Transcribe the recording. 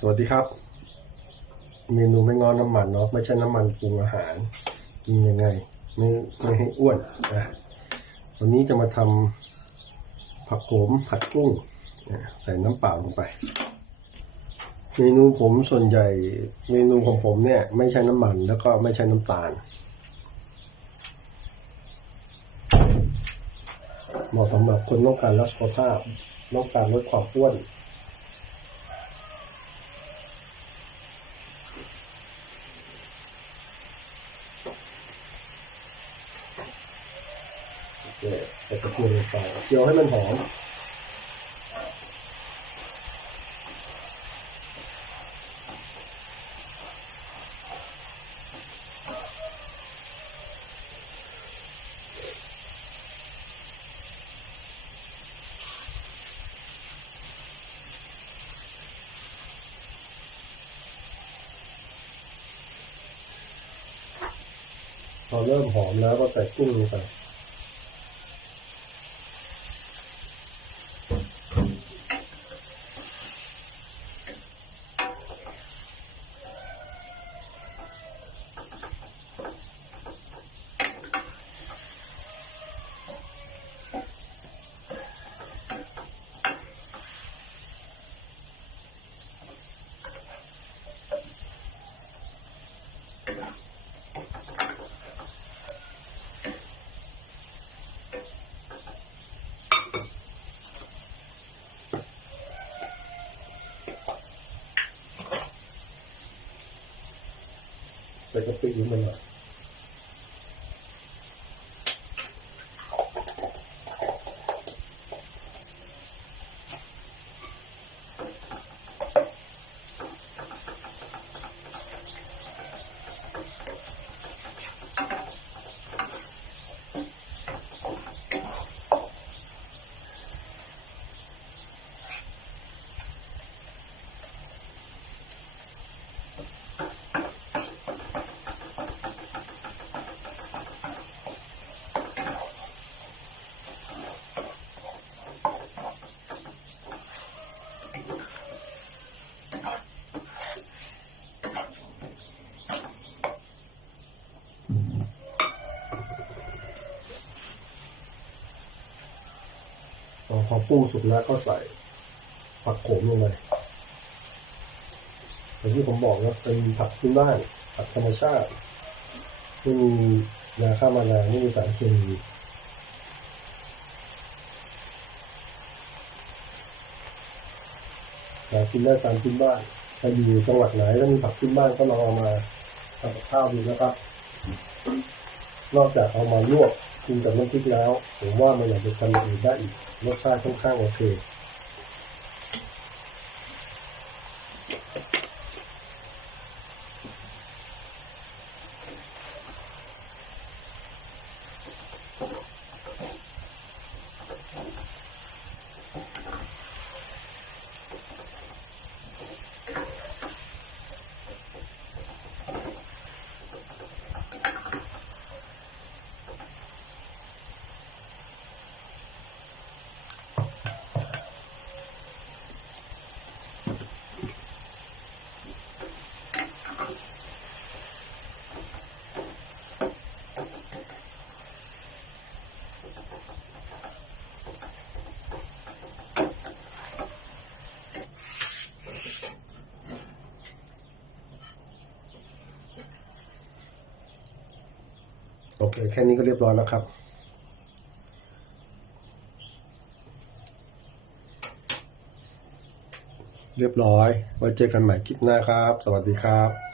สวัสดีครับ เมนูไม่งอน้ำมันเนาะไม่ใช่น้ำมันปรุงอาหาร กินยังไง ไม่ไม่ให้อ้วนนะวันนี้จะมาทำผักโขมผัดกุ้งใส่น้ำเปล่าลงไป เมนูผมส่วนใหญ่ เมนูของผมเนี่ย ไม่ใช่น้ำมันแล้วก็ไม่ใช่น้ำตาลเหมาะสำหรับคนต้องการรักสุขภาพต้องการลดความอ้วน เนี่ย ใส่กระเทียมลงไปเจียวให้มันหอม พอเริ่มหอมแล้วก็ใส่กุ้งลงไป ใส่กะปิล พอกุ้งสุกแล้วก็ใส่ผักโขมลงไปอย่างที่ผมบอกนะเป็นผักพื้นบ้านผักธรรมชาติไม่มียาฆ่าแมลงไม่มีสารเคมีหากินได้ตามพื้นบ้านถ้าอยู่จังหวัดไหนแล้วมีผักพื้นบ้านก็ลองเอามาทำกับข้าวดูนะครับ นอกจากเอามาลวก กินกับน้ำพริกแล้ว ผมว่ามันอยากจะทำอย่างอื่นได้อีกรสชาติค่อนข้างโอเค โอเค แค่นี้ก็เรียบร้อยแล้วครับ เรียบร้อย ไว้เจอกันใหม่คลิปหน้าครับ สวัสดีครับ